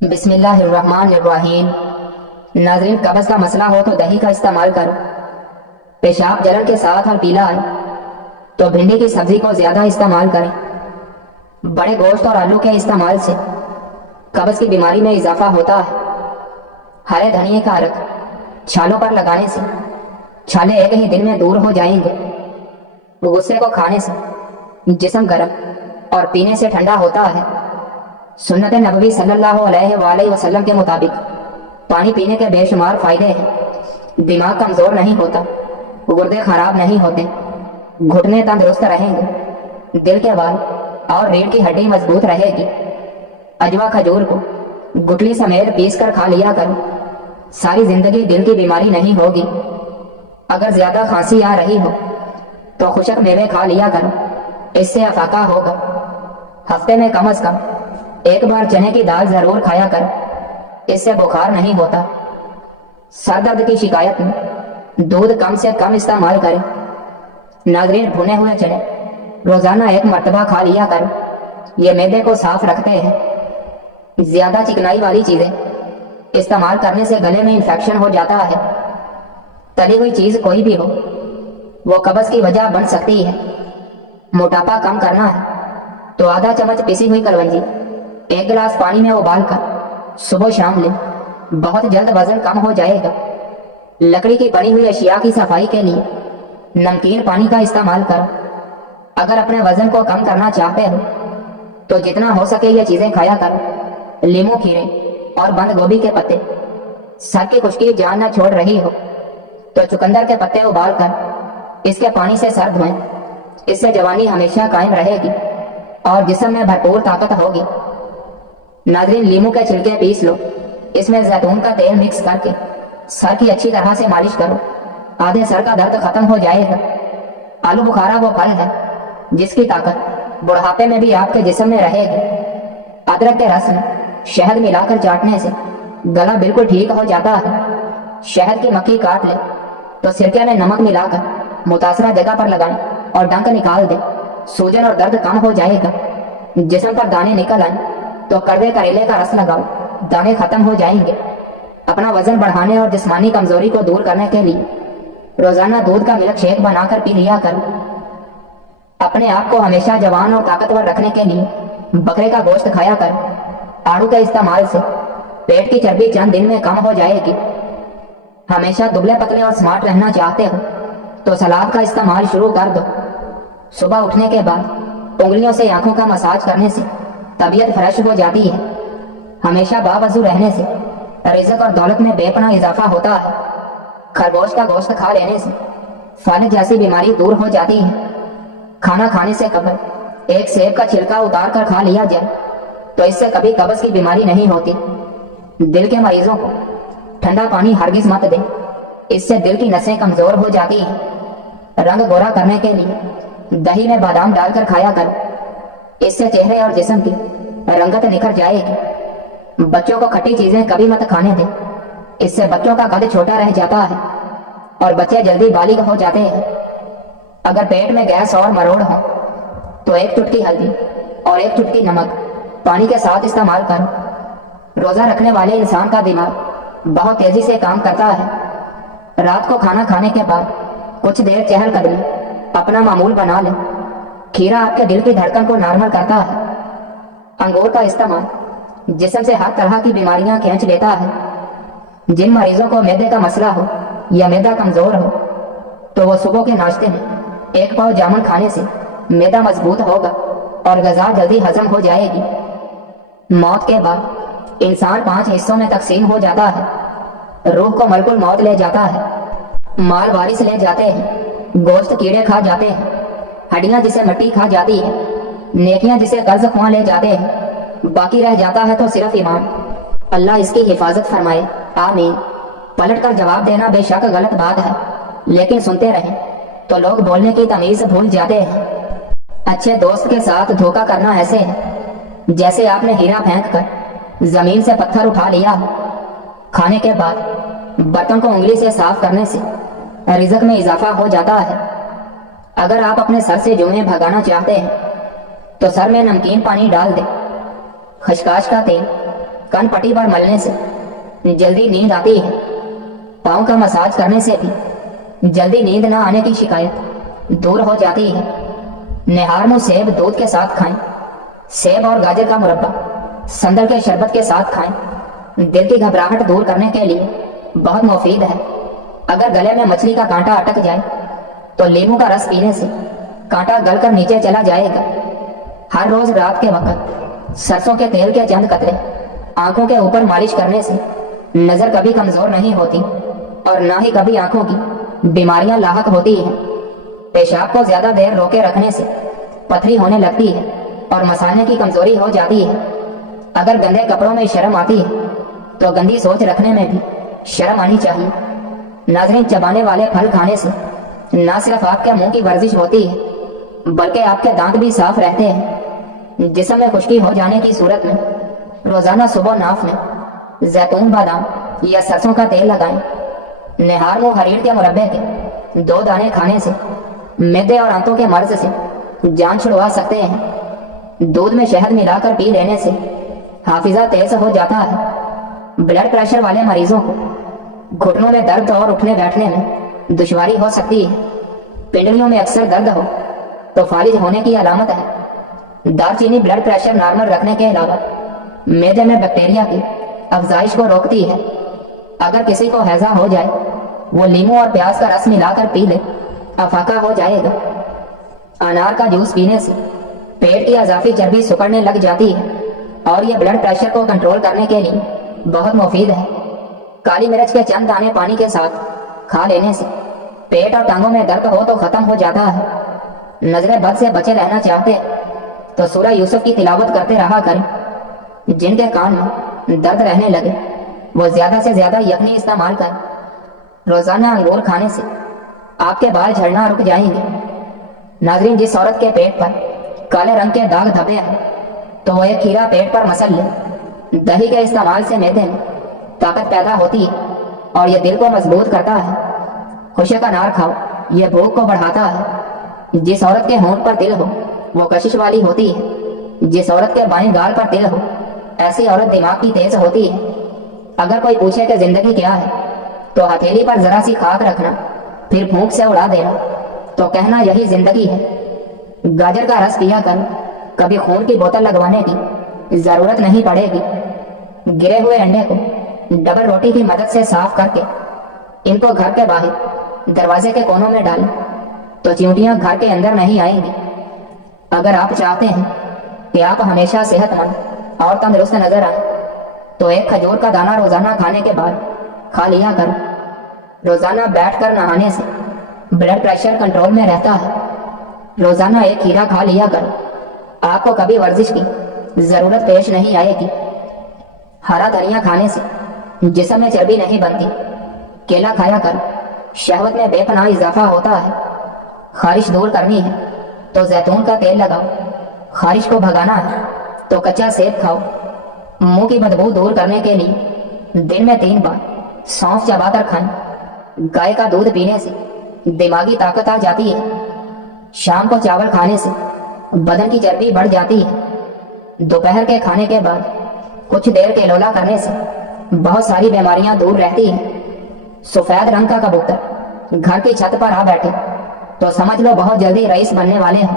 बिस्मिल्लाहिर्रहमानिर्रहीम। नाज़रीन, कब्ज़ का मसला हो तो दही का इस्तेमाल करो। पेशाब जलन के साथ और पीला आए तो भिंडी की सब्जी को ज़्यादा इस्तेमाल करें। बड़े गोश्त और आलू के इस्तेमाल से कब्ज़ की बीमारी में इजाफा होता है। हरे धनिए का अर्क छालों पर लगाने से छाले एक ही दिन में दूर हो जाएंगे। गुस्से को खाने से जिस्म गर्म और पीने से ठंडा होता है। सुन्नत नबवी सल्लल्लाहु अलैहि वसल्लम के मुताबिक पानी पीने के बेशुमार फायदे हैं। दिमाग कमज़ोर नहीं होता, गुर्दे खराब नहीं होते, घुटने तंदुरुस्त रहेंगे, दिल के बाल और रीढ़ की हड्डी मजबूत रहेगी। अजवा खजूर को गुठली समेत पीस कर खा लिया करो, सारी जिंदगी दिल की बीमारी नहीं होगी। अगर ज्यादा खांसी आ रही हो तो खुशक मेवे खा लिया करो, इससे अफाका होगा। हफ्ते में कम से कम एक बार चने की दाल जरूर खाया करो, इससे बुखार नहीं होता। सर दर्द की शिकायत में दूध कम से कम इस्तेमाल करें। नाज़रीन, भुने हुए चने रोजाना एक मर्तबा खा लिया करो, ये मैदे को साफ रखते हैं। ज्यादा चिकनाई वाली चीजें इस्तेमाल करने से गले में इंफेक्शन हो जाता है। तली हुई चीज कोई भी हो वो कब्ज की वजह बन सकती है। मोटापा कम करना है तो आधा चम्मच पिसी हुई कलवंजी एक गिलास पानी में उबाल कर सुबह शाम लें, बहुत जल्द वजन कम हो जाएगा। लकड़ी की बनी हुई अशिया की सफाई के लिए नमकीन पानी का इस्तेमाल करो। अगर अपने वजन को कम करना चाहते हो तो जितना हो सके ये चीजें खाया करो। लीमू, खीरे और बंद गोभी के पत्ते। सर की खुश्की जान न छोड़ रही हो तो चुकंदर के पत्ते उबाल कर इसके पानी से सर धोएं, इससे जवानी हमेशा कायम रहेगी और जिस्म में भरपूर ताकत होगी। नाज़रीन, लीमू के छिलके पीस लो, इसमें जैतून का तेल मिक्स करके सर की अच्छी तरह से मालिश करो, आधे सर का दर्द खत्म हो जाएगा। आलू बुखारा वो फल है जिसकी ताकत बुढ़ापे में भी आपके जिस्म में रहेगी। अदरक के रस में शहद मिलाकर चाटने से गला बिल्कुल ठीक हो जाता है। शहद की मक्खी काट ले तो सिरके में नमक मिलाकर मुतासरा जगह पर लगाएं और डंक निकाल दें, सूजन और दर्द कम हो जाएगा। जिस्म पर दाने निकल आए तो कड़वे करेले का रस लगाओ, दाने खत्म हो जाएंगे। अपना वजन बढ़ाने और जिस्मानी कमजोरी को दूर करने के लिए रोजाना दूध का मिल्क शेक बनाकर पी लिया करो। अपने आप को हमेशा जवान और ताकतवर रखने के लिए बकरे का गोश्त खाया कर। आड़ू के इस्तेमाल से पेट की चर्बी चंद दिन में कम हो जाएगी। हमेशा दुबले पतले और स्मार्ट रहना चाहते हो तो सलाद का इस्तेमाल शुरू कर दो। सुबह उठने के बाद उंगलियों से आंखों का मसाज करने से तबीयत फ्रेश हो जाती है। हमेशा बावजू रहने से रिज़्क और दौलत में बेपनाह इजाफा होता है। खरगोश का गोश्त खा लेने से फालिज जैसी बीमारी दूर हो जाती है। खाना खाने से कबल एक सेब का छिलका उतार कर खा लिया जाए तो इससे कभी कब्ज की बीमारी नहीं होती। दिल के मरीजों को ठंडा पानी हरगिज मत दें, इससे दिल की नसें कमजोर हो जाती हैं। रंग गोरा करने के लिए दही में बादाम डालकर खाया करो, इससे चेहरे और जिस्म की रंगत निखर जाएगी। बच्चों को खट्टी चीजें कभी मत खाने दें, इससे बच्चों का कद छोटा रह जाता है और बच्चे जल्दी बालिग हो जाते हैं। अगर पेट में गैस और मरोड़ हो तो एक चुटकी हल्दी और एक चुटकी नमक पानी के साथ इस्तेमाल करो। रोजा रखने वाले इंसान का दिमाग बहुत तेजी से काम करता है। रात को खाना खाने के बाद कुछ देर चहलकदमी अपना मामूल बना ले। खीरा आपके दिल की धड़कन को नॉर्मल करता है। अंगूर का इस्तेमाल जिस्म से हर तरह की बीमारियां खींच लेता है। जिन मरीजों को मैदे का मसला हो या मैदा कमजोर हो तो वो सुबह के नाश्ते में एक पाव जामुन खाने से मैदा मजबूत होगा और ग़िज़ा जल्दी हजम हो जाएगी। मौत के बाद इंसान 5 हिस्सों में तकसीम हो जाता है। रूह को मलकुल मौत ले जाता है, माल वारिस ले जाते हैं, गोश्त कीड़े खा जाते हैं, हड्डियां जिसे मिट्टी खा जाती है, नेकियां जिसे कर्ज खुआ ले जाते हैं। बाकी रह जाता है तो सिर्फ ईमान। अल्लाह इसकी हिफाजत फरमाए, आमीन। पलट कर जवाब देना बेशक गलत बात है, लेकिन सुनते रहें तो लोग बोलने की तमीज भूल जाते हैं। अच्छे दोस्त के साथ धोखा करना ऐसे है जैसे आपने हीरा फेंक कर जमीन से पत्थर उठा लिया हो। खाने के बाद बर्तन को उंगली से साफ करने से रिज़्क में इजाफा हो जाता है। अगर आप अपने सर से जुएं भगाना चाहते हैं तो सर में नमकीन पानी डाल दें, खशकाश का तेल कन पट्टी पर मलने से जल्दी नींद आती है। पाँव का मसाज करने से भी जल्दी नींद न आने की शिकायत दूर हो जाती है। निहार मुँह सेब दूध के साथ खाएं। सेब और गाजर का मुरब्बा संदल के शरबत के साथ खाएं। दिल की घबराहट दूर करने के लिए बहुत मुफीद है। अगर गले में मछली का कांटा अटक जाए तो नींबू का रस पीने से कांटा गलकर नीचे चला जाएगा। हर रोज रात के वक्त सरसों के तेल के चंद कतरे आंखों के ऊपर मालिश करने से नजर कभी कमजोर नहीं होती और ना ही कभी आंखों की बीमारियां लाहक होती हैं। पेशाब को ज्यादा देर रोके रखने से पथरी होने लगती है और मसाने की कमजोरी हो जाती है। अगर गंदे कपड़ों में शर्म आती है तो गंदी सोच रखने में भी शर्म आनी चाहिए। नाज़रीन, चबाने वाले फल खाने से न सिर्फ आपके मुंह की वर्जिश होती है बल्कि आपके दांत भी साफ रहते हैं। जिस्म में खुश्की हो जाने की सूरत में रोजाना सुबह नाफ में जैतून, बादाम या सरसों का तेल लगाएं। निहार मुंह हरीर के मुरब्बे के 2 दाने खाने से मैदे और आंतों के मर्ज से जान छुड़वा सकते हैं। दूध में शहद मिलाकर पी लेने से हाफिजा तेज हो जाता है। ब्लड प्रेशर वाले मरीजों को घुटनों में दर्द और उठने बैठने में दुश्वारी हो सकती है। पिंडलियों में अक्सर दर्द हो तो फालिज होने की अलामत है। दालचीनी ब्लड प्रेशर नॉर्मल रखने के अलावा मैदे में बैक्टीरिया की अफजाइश को रोकती है। अगर किसी को हैजा हो जाए वो नींबू और प्याज का रस मिलाकर पी ले, अफाका हो जाएगा। अनार का जूस पीने से पेट की अजाफी चर्बी सुकड़ने लग जाती है और यह ब्लड प्रेशर को कंट्रोल करने के लिए बहुत मुफीद है। काली मिर्च के चंद दाने पानी के साथ खा लेने से पेट और टांगों में दर्द हो तो खत्म हो जाता है। नजर बद से बचे रहना चाहते हैं तो सूरह यूसुफ की तिलावत करते रहा करें। जिनके कान में दर्द रहने लगे वो ज्यादा से ज्यादा यखनी इस्तेमाल करें। रोजाना अंगूर खाने से आपके बाल झड़ना रुक जाएंगे। नाज़रीन, जिस औरत के पेट पर काले रंग के दाग धब्बे हैं तो वो एक खीरा पेट पर मसल ले। दही के इस्तेमाल से मैदे में ताकत पैदा होती है और ये दिल को मजबूत करता है। खुशक अनार खाओ, ये भूख को बढ़ाता है। जिस औरत के होंठ पर तिल हो वो कशिश वाली होती है। जिस औरत के बाएं गाल पर तिल हो ऐसी औरत दिमाग की तेज होती है। अगर कोई पूछे कि जिंदगी क्या है तो हथेली पर जरा सी खाक रखना फिर फूंक से उड़ा देना तो कहना यही जिंदगी है। गाजर का रस पिया कर कभी खून की बोतल लगवाने की जरूरत नहीं पड़ेगी। गिरे हुए अंडे को डबल रोटी की मदद से साफ करके इनको घर के बाहर दरवाजे के कोनों में डालें तो चींटियां घर के अंदर नहीं आएंगी। अगर आप चाहते हैं कि आप हमेशा सेहतमंद और तंदुरुस्त नजर आए तो एक खजूर का दाना रोजाना खाने के बाद खा लिया करो। रोजाना बैठकर नहाने से ब्लड प्रेशर कंट्रोल में रहता है। रोजाना एक खीरा खा लिया करो, आपको कभी वर्जिश की जरूरत पेश नहीं आएगी। हरा धनिया खाने से जिस्म में चर्बी नहीं बनती। केला खाया करो, शहवत में बेपनाह इजाफा होता है। खारिश दूर करनी है तो जैतून का तेल लगाओ। खारिश को भगाना है तो कच्चा सेब खाओ। मुंह की बदबू दूर करने के लिए दिन में 3 बार सौंफ चबाकर खाएं। गाय का दूध पीने से दिमागी ताकत आ जाती है। शाम को चावल खाने से बदन की चर्बी बढ़ जाती है। दोपहर के खाने के बाद कुछ देर केलोला करने से बहुत सारी बीमारियां दूर रहती हैं। सफेद रंग का कबूतर घर की छत पर आ बैठे तो समझ लो बहुत जल्दी रईस बनने वाले हैं।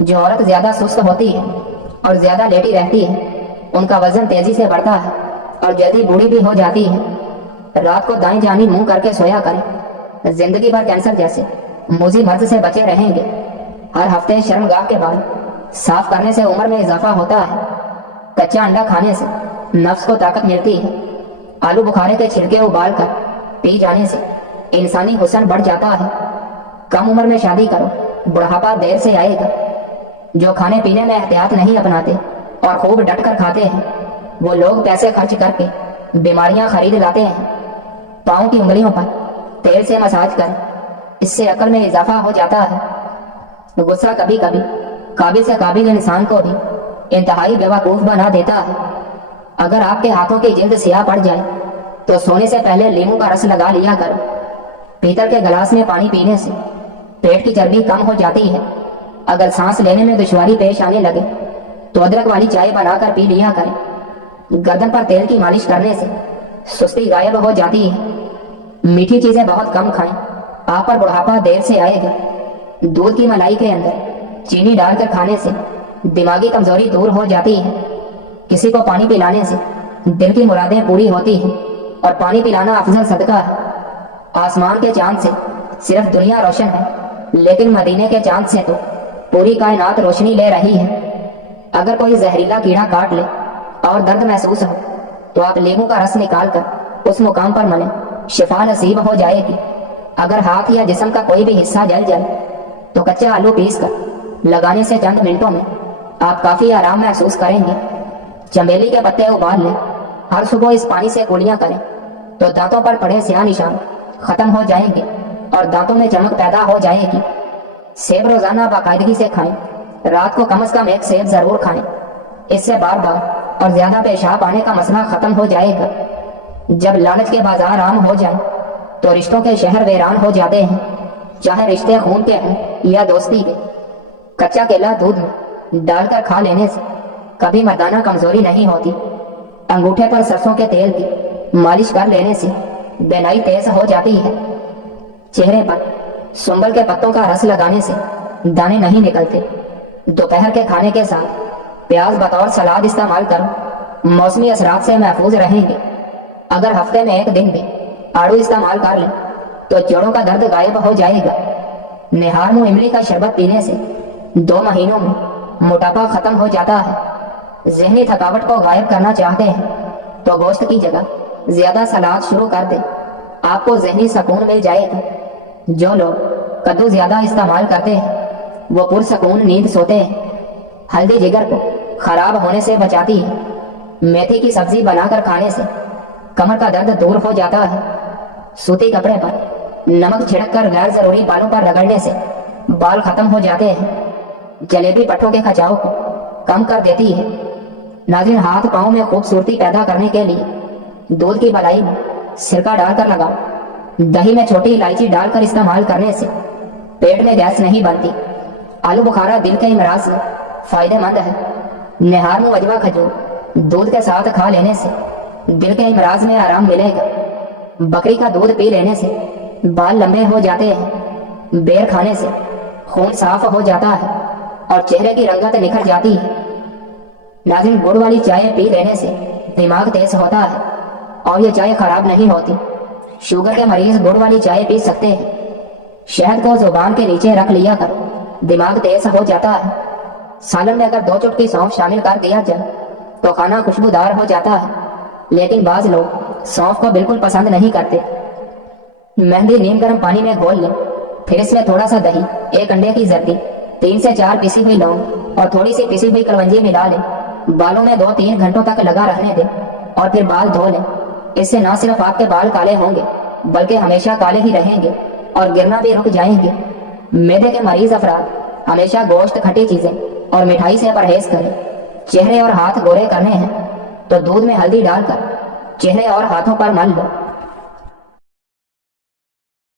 जो औरत ज्यादा सुस्त होती है और ज्यादा लेटी रहती है उनका वजन तेजी से बढ़ता है और जल्दी बूढ़ी भी हो जाती है। रात को दाएं जानी मुंह करके सोया करें। जिंदगी भर कैंसर जैसे मूजी मर्ज से बचे रहेंगे। हर हफ्ते शर्मगाह के बाद साफ करने से उम्र में इजाफा होता है। कच्चा अंडा खाने से नफ्स को ताकत मिलती है। आलू बुखारे के छिलके उबाल कर पी जाने से इंसानी हुस्न बढ़ जाता है। कम उम्र में शादी करो, बुढ़ापा देर से आएगा। जो खाने पीने में एहतियात नहीं अपनाते और खूब डट कर खाते हैं वो लोग पैसे खर्च करके बीमारियां खरीद लाते हैं। पाँव की उंगलियों पर तेल से मसाज कर, इससे अकल में इजाफा हो जाता है। गुस्सा कभी कभी काबिल से काबिल इंसान को भी इंतहाई बेवकूफ बना देता है। अगर आपके हाथों की जिल्द सियाह पड़ जाए तो सोने से पहले नींबू का रस लगा लिया करो। पीतल के गिलास में पानी पीने से पेट की चर्बी कम हो जाती है। अगर सांस लेने में दुश्वारी पेश आने लगे तो अदरक वाली चाय बनाकर पी लिया करें। गर्दन पर तेल की मालिश करने से सुस्ती गायब हो जाती है। मीठी चीजें बहुत कम खाएं, आप पर बुढ़ापा देर से आएगा। दूध की मलाई के अंदर चीनी डालकर खाने से दिमागी कमजोरी दूर हो जाती है। किसी को पानी पिलाने से दिल की मुरादें पूरी होती हैं और पानी पिलाना अफजल सदका है। आसमान के चांद से सिर्फ दुनिया रोशन है, लेकिन मदीने के चांद से तो पूरी कायनात रोशनी ले रही है। अगर कोई जहरीला कीड़ा काट ले और दर्द महसूस हो तो आप नींबू का रस निकाल कर उस मुकाम पर मलें, शिफा नसीब हो जाएगी। अगर हाथ या जिस्म का कोई भी हिस्सा जल जाए तो कच्चा आलू पीस कर लगाने से चंद मिनटों में आप काफी आराम महसूस करेंगे। चमेली के पत्ते उबाल लें, हर सुबह इस पानी से कुलियां करें तो दांतों पर पड़े स्याह निशान खत्म हो जाएंगे और दांतों में चमक पैदा हो जाएगी। सेब रोजाना बाकायदगी से खाएं, रात को कम से कम एक सेब जरूर खाएं। इससे बार बार और ज्यादा पेशाब आने का मसला खत्म हो जाएगा। जब लालच के बाजार आम हो जाए तो रिश्तों के शहर वीरान हो जाते हैं, चाहे रिश्ते खून के हों या दोस्ती के। कच्चा केला दूध में डालकर खा लेने से कभी मर्दाना कमजोरी नहीं होती। अंगूठे पर सरसों के तेल की मालिश कर लेने से बेनाई तेज हो जाती है। चेहरे पर सुंबल के पत्तों का रस लगाने से दाने नहीं निकलते। दोपहर के खाने के साथ प्याज बतौर सलाद इस्तेमाल करो, मौसमी असरात से महफूज रहेंगे। अगर हफ्ते में एक दिन भी आड़ू इस्तेमाल कर लें तो जोड़ों का दर्द गायब हो जाएगा। निहार मुंह इमली का शरबत पीने से 2 महीनों में मोटापा खत्म हो जाता है। जहनी थकावट को गायब करना चाहते हैं तो गोश्त की जगह ज्यादा सलाद शुरू कर दें, आपको जहनी सुकून मिल जाएगा। जो लोग कद्दू ज्यादा इस्तेमाल करते हैं वो पुरसकून नींद सोते हैं। हल्दी जिगर को खराब होने से बचाती है। मेथी की सब्जी बनाकर खाने से कमर का दर्द दूर हो जाता है। सूती कपड़े पर नमक छिड़क कर गैर जरूरी बालों पर रगड़ने से बाल खत्म हो जाते हैं। जलेबी पट्टों के खचाव को कम कर देती है। नाज़रीन, हाथ पांव में खूबसूरती पैदा करने के लिए दूध की मलाई में सिरका डालकर लगाओ। दही में छोटी इलायची डालकर इस्तेमाल करने से पेट में गैस नहीं बनती। आलू बुखारा दिल के इमराज में फायदेमंद है। निहार मुंह अजवा खजूर दूध के साथ खा लेने से दिल के इमराज में आराम मिलेगा। बकरी का दूध पी लेने से बाल लंबे हो जाते हैं। बेर खाने से खून साफ हो जाता है और चेहरे की रंगत निखर जाती है। नाज़रीन, गुड़ वाली चाय पी लेने से दिमाग तेज होता है और ये चाय खराब नहीं होती। शुगर के मरीज गुड़ वाली चाय पी सकते हैं। शहद को जुबान के नीचे रख लिया करो, दिमाग तेज हो जाता है। सालन में अगर 2 चुटकी सौंफ शामिल कर दिया जाए तो खाना खुशबूदार हो जाता है, लेकिन बाज लोग सौंफ को बिल्कुल पसंद नहीं करते। मेहंदी नीम गर्म पानी में घोल लें, फिर इसमें थोड़ा सा दही, 1 अंडे की जर्दी, 3 से 4 पिसी हुई लौंग और थोड़ी सी पिसी हुई कलवंजी मिला लें। बालों में 2-3 घंटों तक लगा रहने दें और फिर बाल धो लें। इससे न सिर्फ आपके बाल काले होंगे बल्कि हमेशा काले ही रहेंगे और गिरना भी रुक जाएंगे। मैदे के मरीज अफराद हमेशा गोश्त, खट्टी चीजें और मिठाई से परहेज करें। चेहरे और हाथ गोरे करने हैं तो दूध में हल्दी डालकर चेहरे और हाथों पर मल लो।